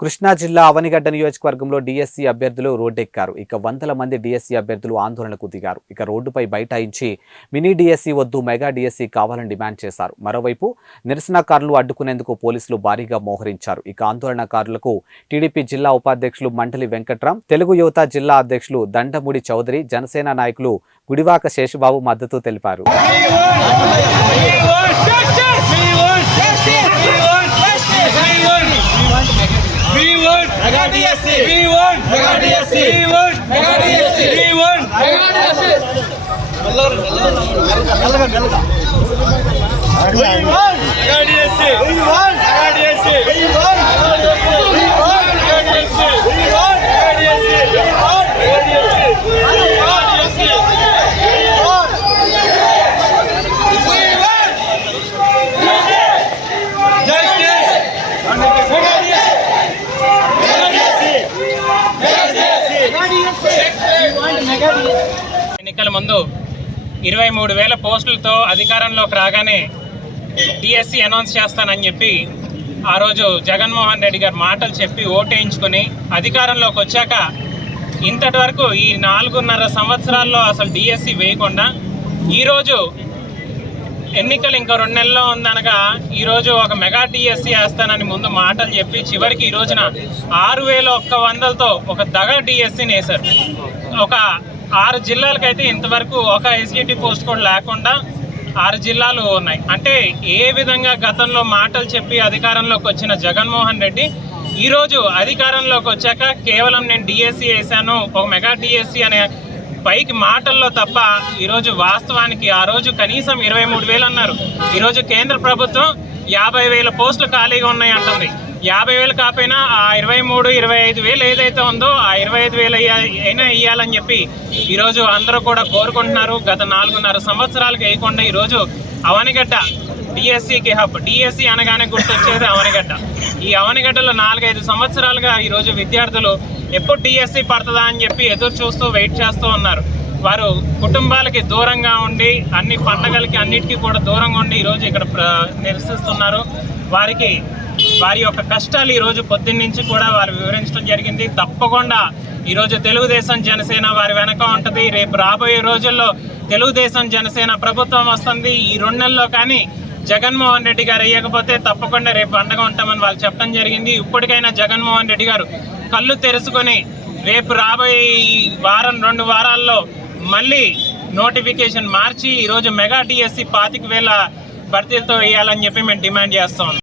కృష్ణా జిల్లా అవనిగడ్డ నియోజకవర్గంలో డీఎస్సీ అభ్యర్థులు రోడ్డెక్కారు. ఇక వందల మంది డీఎస్సీ అభ్యర్థులు ఆందోళనకు దిగారు. ఇక రోడ్డుపై బైఠాయించి మినీ డీఎస్సీ వద్దు, మెగా డీఎస్సీ కావాలని డిమాండ్ చేశారు. మరోవైపు నిరసనకారులు అడ్డుకునేందుకు పోలీసులు భారీగా మోహరించారు. ఇక ఆందోళనకారులకు టీడీపీ జిల్లా ఉపాధ్యక్షులు మంటలి వెంకట్రాం, తెలుగు యువత జిల్లా అధ్యక్షులు దండముడి చౌదరి, జనసేన నాయకులు గుడివాక శేషబాబు మద్దతు తెలిపారు. ఎన్నికల ముందు 23,000 పోస్టులతో అధికారంలోకి రాగానే డిఎస్సి అనౌన్స్ చేస్తానని చెప్పి ఆ రోజు జగన్మోహన్ రెడ్డి గారు మాటలు చెప్పి ఓటేయించుకొని అధికారంలోకి వచ్చాక ఇంతటి వరకు ఈ 4.5 సంవత్సరాల్లో అసలు డిఎస్సి వేయకుండా ఈరోజు ఎన్నికలు ఇంకో 2 నెలల్లో ఉందనగా ఈరోజు ఒక మెగా డిఎస్సి వేస్తానని ముందు మాటలు చెప్పి చివరికి ఈ రోజున 6,100తో ఒక దగా డిఎస్సిని వేశారు. ఒక 6 జిల్లాలకైతే ఇంతవరకు ఒక ఎస్జిటి పోస్ట్ కూడా లేకుండా 6 జిల్లాలు ఉన్నాయి. అంటే ఏ విధంగా గతంలో మాటలు చెప్పి అధికారంలోకి వచ్చిన జగన్మోహన్ రెడ్డి ఈరోజు అధికారంలోకి వచ్చాక కేవలం నేను డిఎస్సి వేశాను, ఒక మెగా డిఎస్సి అనే పైకి మాటల్లో తప్ప ఈరోజు వాస్తవానికి ఆ రోజు కనీసం 23,000 అన్నారు. ఈరోజు కేంద్ర ప్రభుత్వం 50,000 పోస్టులు ఖాళీగా ఉన్నాయి అంటుంది. 50,000 కాకపోయినా ఆ 23,000-25,000 ఏదైతే ఉందో ఆ 25,000 అయినా ఇవ్వాలని చెప్పి ఈరోజు అందరూ కూడా కోరుకుంటున్నారు. గత 4.5 సంవత్సరాలకు వేయకుండా ఈరోజు అవనిగడ్డ డిఎస్సికి హబ్. డిఎస్సి అనగానే గుర్తొచ్చేది అవనిగడ్డ. ఈ అవనిగడ్డలో 4-5 సంవత్సరాలుగా ఈరోజు విద్యార్థులు ఎప్పుడు డిఎస్సి పడుతుందా అని చెప్పి ఎదురు చూస్తూ వెయిట్ చేస్తూ ఉన్నారు. వారు కుటుంబాలకి దూరంగా ఉండి అన్ని పండగలకి అన్నిటికీ కూడా దూరంగా ఉండి ఈరోజు ఇక్కడ నిరసిస్తున్నారు. వారి యొక్క కష్టాలు ఈరోజు పొద్దున్నుంచి కూడా వారు వివరించడం జరిగింది. తప్పకుండా ఈరోజు తెలుగుదేశం జనసేన వారి వెనక ఉంటుంది. రేపు రాబోయే రోజుల్లో తెలుగుదేశం జనసేన ప్రభుత్వం వస్తుంది. ఈ 2 నెలల్లో కానీ జగన్మోహన్ రెడ్డి గారు వేయకపోతే తప్పకుండా రేపు అండగా ఉంటామని వాళ్ళు చెప్పడం జరిగింది. ఇప్పటికైనా జగన్మోహన్ రెడ్డి గారు కళ్ళు తెరుచుకొని రేపు రాబోయే ఈ 1-2 వారాల్లో మళ్ళీ నోటిఫికేషన్ మార్చి ఈరోజు మెగా డిఎస్సి 25,000 భర్తీలతో వేయాలని చెప్పి మేము డిమాండ్ చేస్తాం.